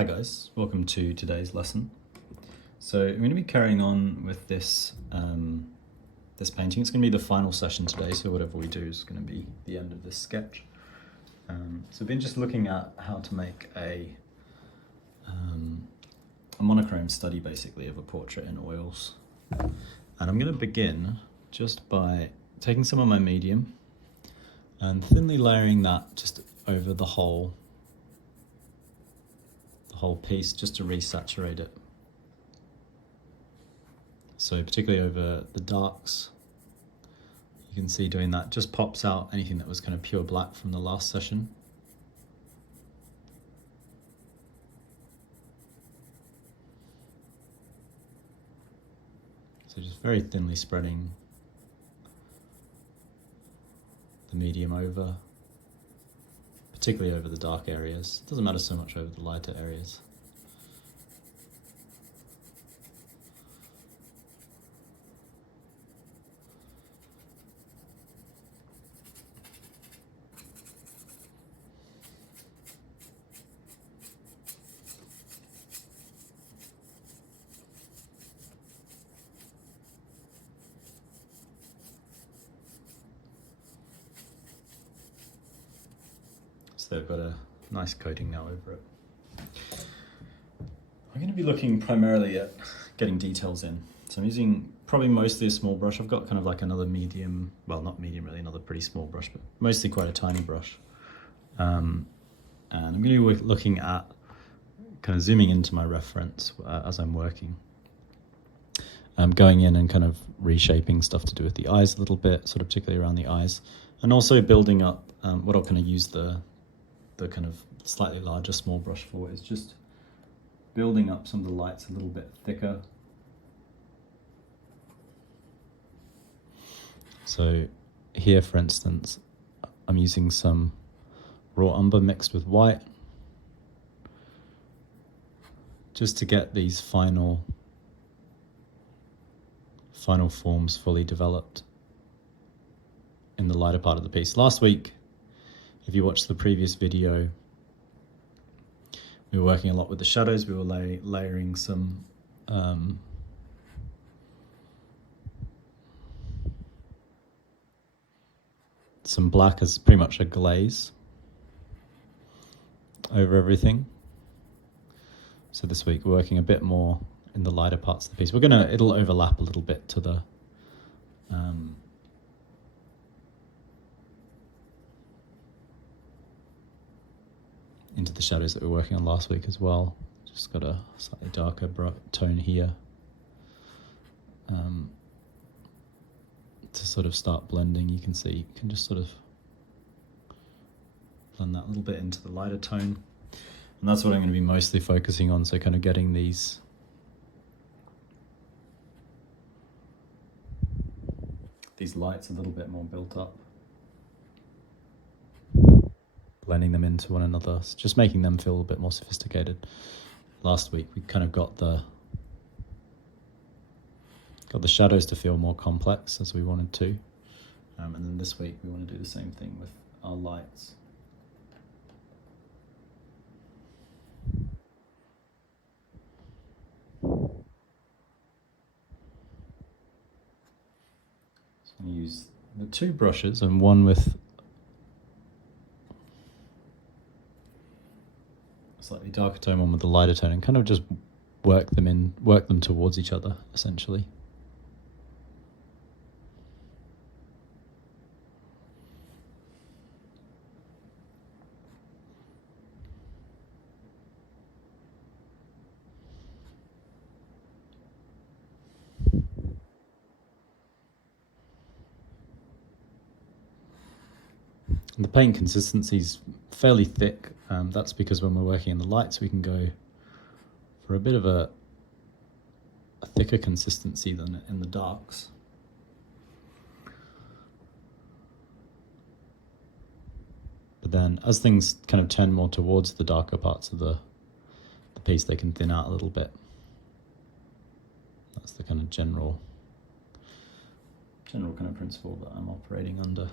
Hi guys, welcome to today's lesson. So I'm going to be carrying on with this this painting. It's going to be the final session today, so whatever we do is going to be the end of this sketch. So I've been just looking at how to make a monochrome study basically of a portrait in oils. And I'm going to begin just by taking some of my medium and thinly layering that just over the whole piece, just to resaturate it. So particularly over the darks, you can see doing that just pops out anything that was kind of pure black from the last session. So just very thinly spreading the medium over, particularly over the dark areas. It doesn't matter so much over the lighter areas. So they've got a nice coating now over it. I'm going to be looking primarily at getting details in. So I'm using probably mostly a small brush. I've got kind of like another medium, well not medium really, another pretty small brush, but mostly quite a tiny brush. And I'm going to be looking at kind of zooming into my reference as I'm working. Going in and kind of reshaping stuff to do with the eyes a little bit, sort of particularly around the eyes. And also building up, what I'll kind of use the kind of slightly larger small brush for is just building up some of the lights a little bit thicker. So here, for instance, I'm using some raw umber mixed with white just to get these final forms fully developed in the lighter part of the piece. Last week, if you watched the previous video, we were working a lot with the shadows. We were layering some black as pretty much a glaze over everything. So this week we're working a bit more in the lighter parts of the piece. It'll overlap a little bit to the into the shadows that we were working on last week as well. Just got a slightly darker tone here to sort of start blending. You can see, you can just sort of blend that a little bit into the lighter tone. And that's what I'm going to be mostly focusing on, so kind of getting these lights a little bit more built up. Blending them into one another, so just making them feel a bit more sophisticated. Last week we kind of got the shadows to feel more complex as we wanted to, and then this week we want to do the same thing with our lights. So I'm going to use the two brushes, and one with slightly darker tone, one with the lighter tone, and kind of just work them towards each other essentially. The paint consistency is fairly thick. That's because when we're working in the lights, we can go for a bit of a thicker consistency than in the darks. But then as things kind of turn more towards the darker parts of the piece, they can thin out a little bit. That's the kind of general kind of principle that I'm operating under.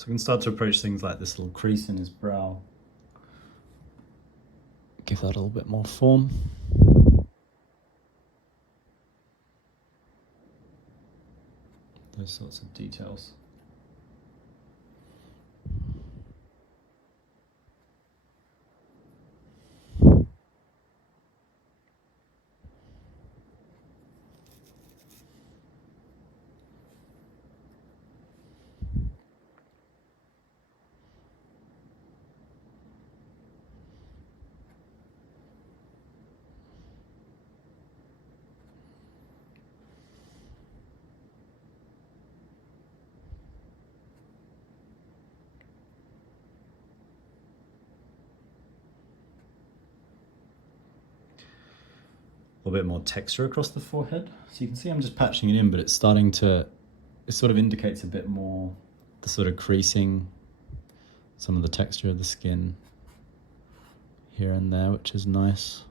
So we can start to approach things like this little crease in his brow. Give that a little bit more form. Those sorts of details. A little bit more texture across the forehead. So you can see I'm just patching it in, but it's starting to, it sort of indicates a bit more the sort of creasing, some of the texture of the skin here and there, which is nice.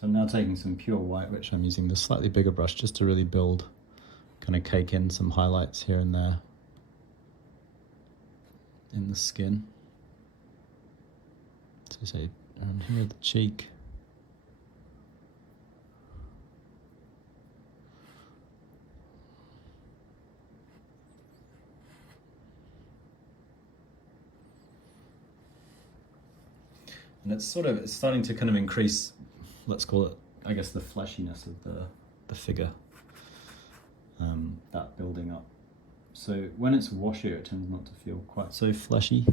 So I'm now taking some pure white, which I'm using the slightly bigger brush just to really build, kind of cake in some highlights here and there in the skin. So say around here, the cheek. And it's starting to kind of increase, let's call it, I guess, the fleshiness of the figure, that building up. So when it's washier, it tends not to feel quite so fleshy.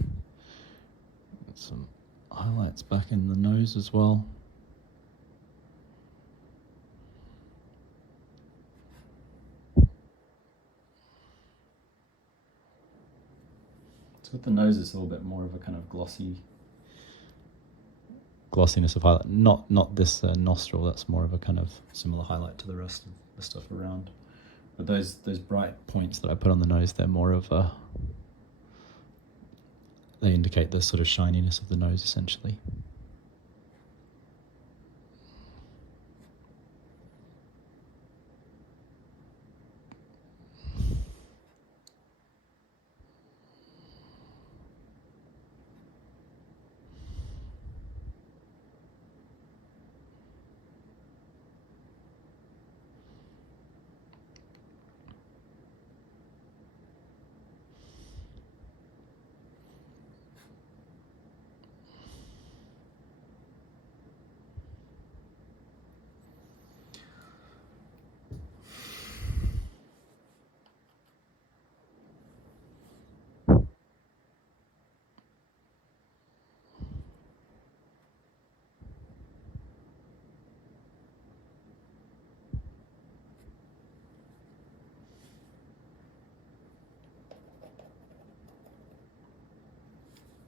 Get some highlights back in the nose as well. So with the nose, it's a little bit more of a kind of glossiness of highlight. Not this nostril. That's more of a kind of similar highlight to the rest of the stuff around. But those bright points that I put on the nose, they're more of a. They indicate the sort of shininess of the nose, essentially.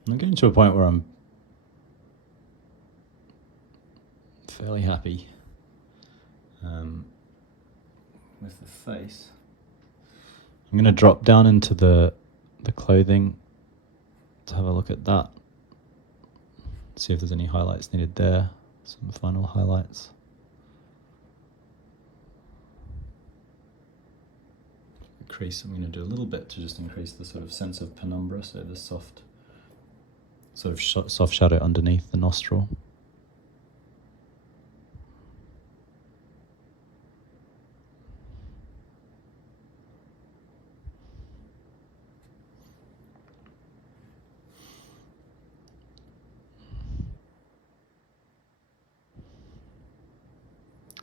I'm getting to a point where I'm fairly happy with the face. I'm going to drop down into the clothing to have a look at that. See if there's any highlights needed there. Some final highlights. Increase. I'm going to do a little bit to just increase the sort of sense of penumbra, so the soft shadow underneath the nostril.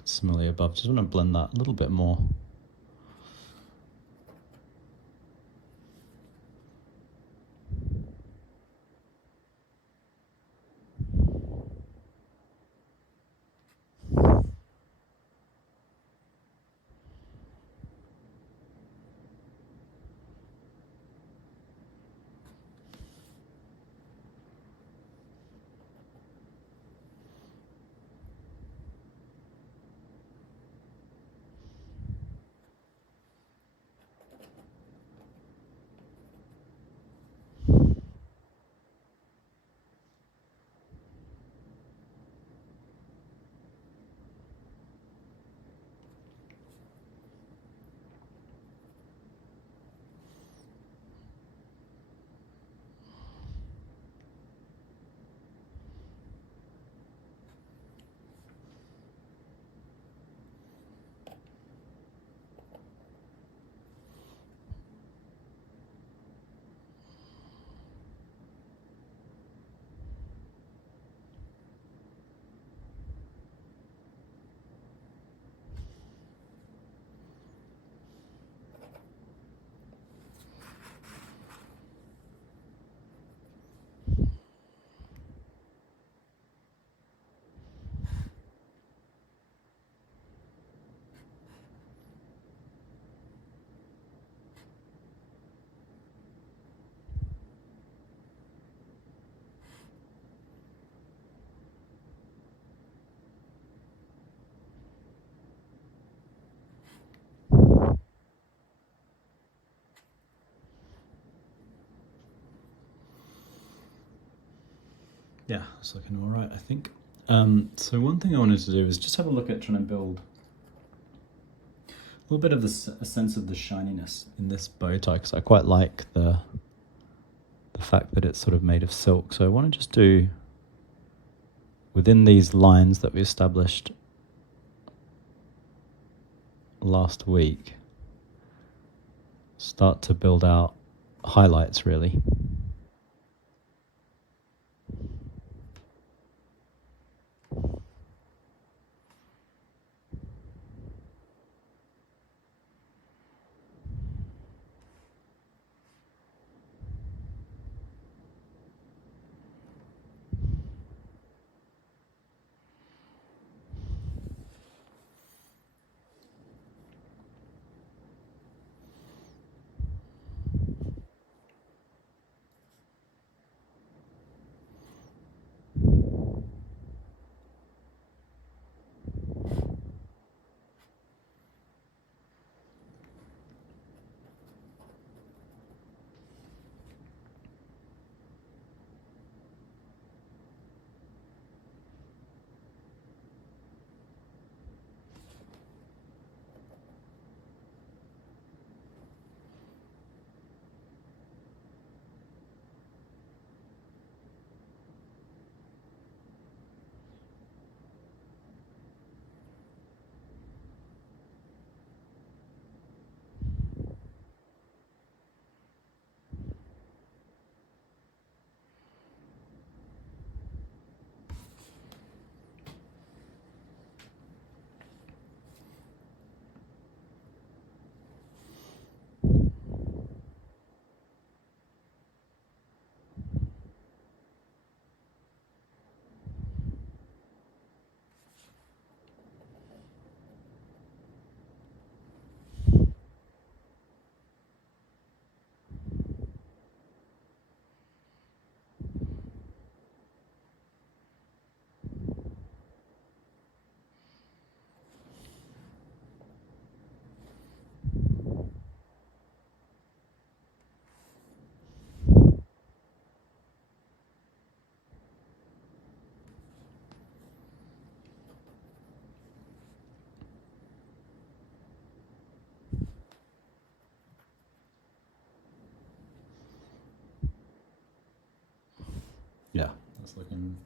Similarly above, just want to blend that a little bit more. Yeah, it's looking all right, I think. So one thing I wanted to do is just have a look at trying to build a little bit of a sense of the shininess in this bow tie, because I quite like the fact that it's sort of made of silk. So I want to just do, within these lines that we established last week, start to build out highlights really. Yeah, that's looking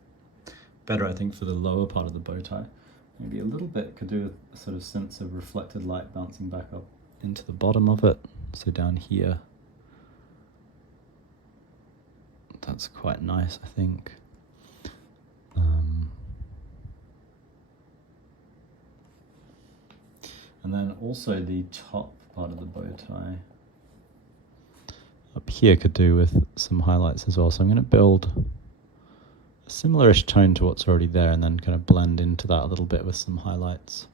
better, I think, for the lower part of the bow tie. Maybe a little bit could do a sort of sense of reflected light bouncing back up into the bottom of it. So down here, that's quite nice, I think. And then also the top part of the bow tie up here could do with some highlights as well. So I'm going to build a similar-ish tone to what's already there and then kind of blend into that a little bit with some highlights.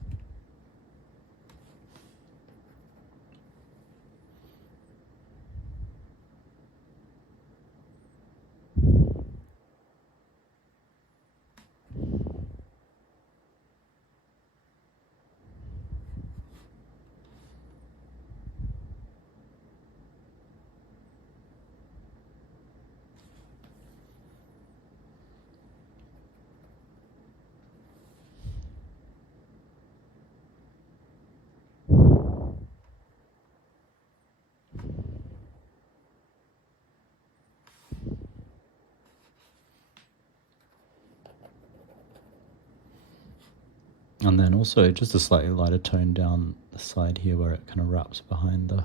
And then also just a slightly lighter tone down the side here where it kind of wraps behind the...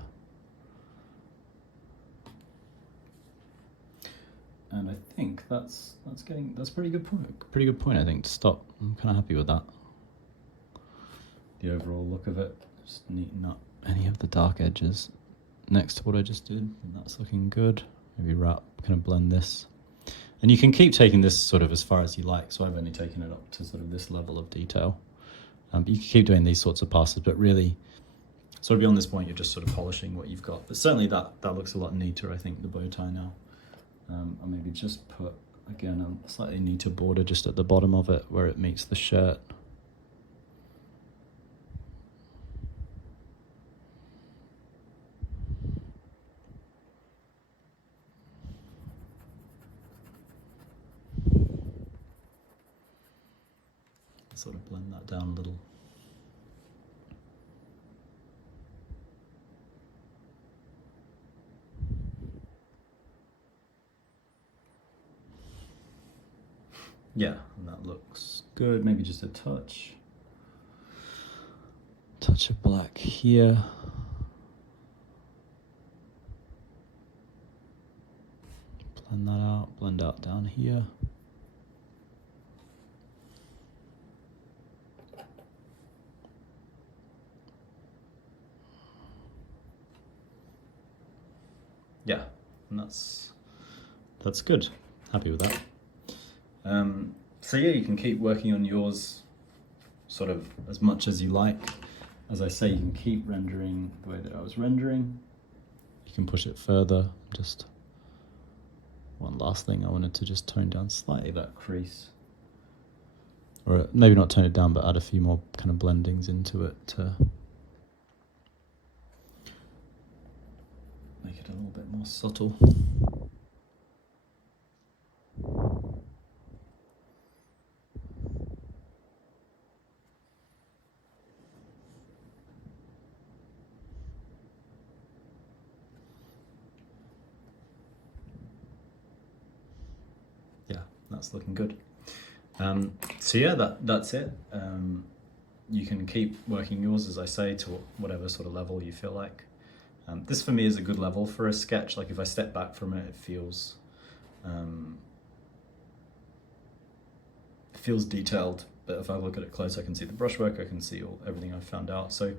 And I think that's pretty good point, I think, to stop. I'm kind of happy with that. The overall look of it, just neaten up any of the dark edges next to what I just did, and that's looking good. Maybe wrap, kind of blend this. And you can keep taking this sort of as far as you like, so I've only taken it up to sort of this level of detail. But you can keep doing these sorts of passes, but really, sort of beyond this point, you're just sort of polishing what you've got. But certainly that looks a lot neater, I think, the bow tie now. I'll maybe just put, again, a slightly neater border just at the bottom of it where it meets the shirt. sort of blend that down a little. Yeah, and that looks good. Maybe just a touch of black here. Blend that out, blend out down here. Yeah, and that's good. Happy with that. So yeah, you can keep working on yours sort of as much as you like. As I say, you can keep rendering the way that I was rendering. You can push it further. Just one last thing, I wanted to just tone down slightly that crease. Or maybe not tone it down, but add a few more kind of blendings into it to make it a little bit more subtle. Yeah, that's looking good. So yeah, that's it. You can keep working yours, as I say, to whatever sort of level you feel like. This for me is a good level for a sketch. Like if I step back from it, it feels detailed. But if I look at it close, I can see the brushwork, I can see everything I've found out. So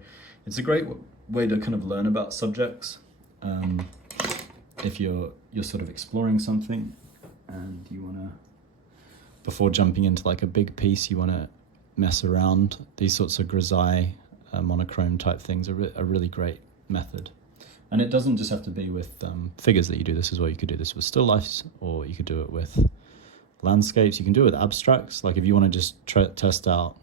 it's a great way to kind of learn about subjects. If you're sort of exploring something and you want to, before jumping into like a big piece, you want to mess around. These sorts of grisaille, monochrome type things are a really great method. And it doesn't just have to be with figures that you do this as well. You could do this with still lifes, or you could do it with landscapes. You can do it with abstracts. Like if you want to just test out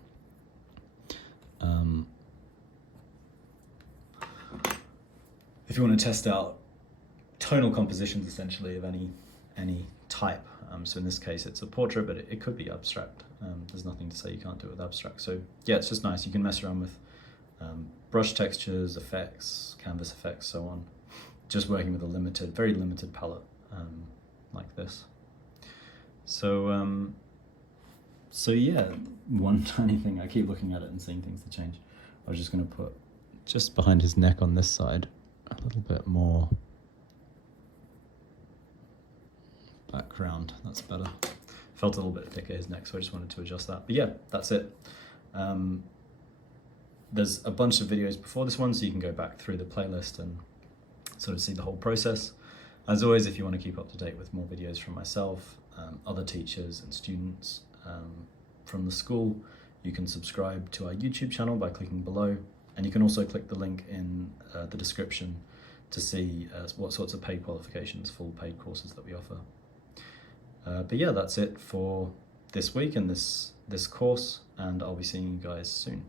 tonal compositions essentially of any type. So in this case it's a portrait, but it could be abstract. There's nothing to say you can't do it with abstract. So yeah, it's just nice. You can mess around with brush textures, effects, canvas effects, so on. Just working with a very limited palette like this. So yeah, one tiny thing, I keep looking at it and seeing things to change. I was just going to put just behind his neck on this side a little bit more background. That's better. Felt a little bit thicker his neck, so I just wanted to adjust that. But yeah, that's it. There's a bunch of videos before this one, so you can go back through the playlist and sort of see the whole process. As always, if you want to keep up to date with more videos from myself, other teachers and students from the school, you can subscribe to our YouTube channel by clicking below, and you can also click the link in the description to see what sorts of paid qualifications, full paid courses that we offer. But yeah, that's it for this week and this course, and I'll be seeing you guys soon.